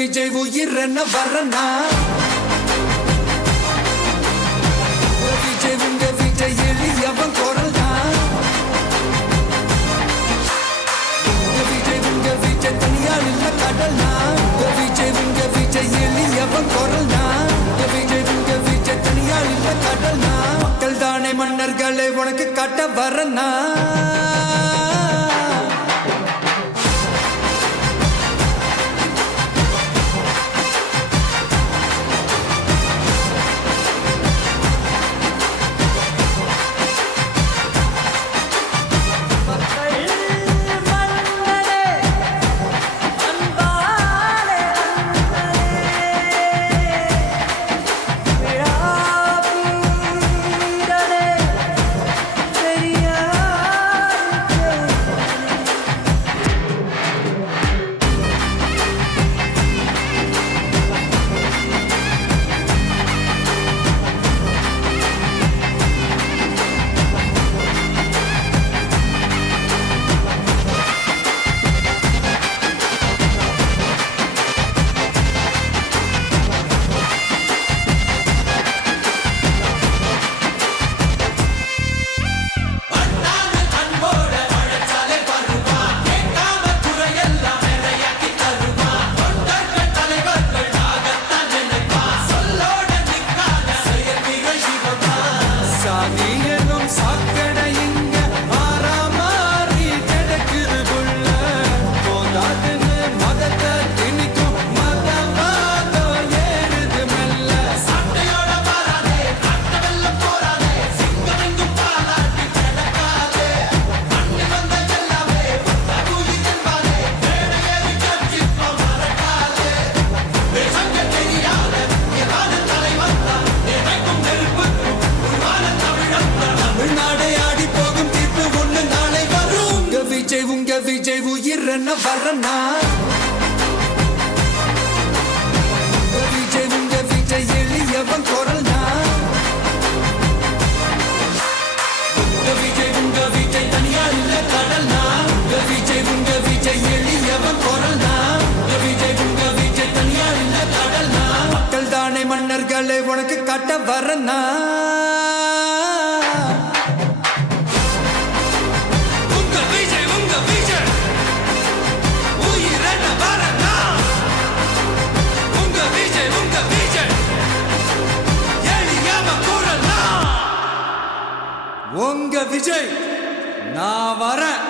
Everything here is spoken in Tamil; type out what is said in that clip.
விஜய் உயிர் என்ன வரனா விஜய் உங்க விஜய் எளியவன் குரல் தான் விஜய் உங்க விஜய் தனியால் இல்ல கடல்னா விஜய் உங்க விஜய் எளியவன் குரல் தான் விஜய் உங்க விஜய் தனியால் இல்ல கடல்னா மக்கள் தானே மன்னர்களை உனக்கு காட்ட வரனா விஜய் உயிர் என்ன வரனா விஜய் உங்க விஜய் எளியவன் குரல் தான் விஜய் உங்க விஜய் தனியார் இல்ல கடல்னா விஜய் உங்க விஜய் எளியவன் குரல் தான் விஜய் உங்க விஜய் தனியார் இல்ல கடல்னா மக்கள் தானே மன்னர்களை உனக்கு காட்ட வரனா உங்க விஜய் நான் வரேன்.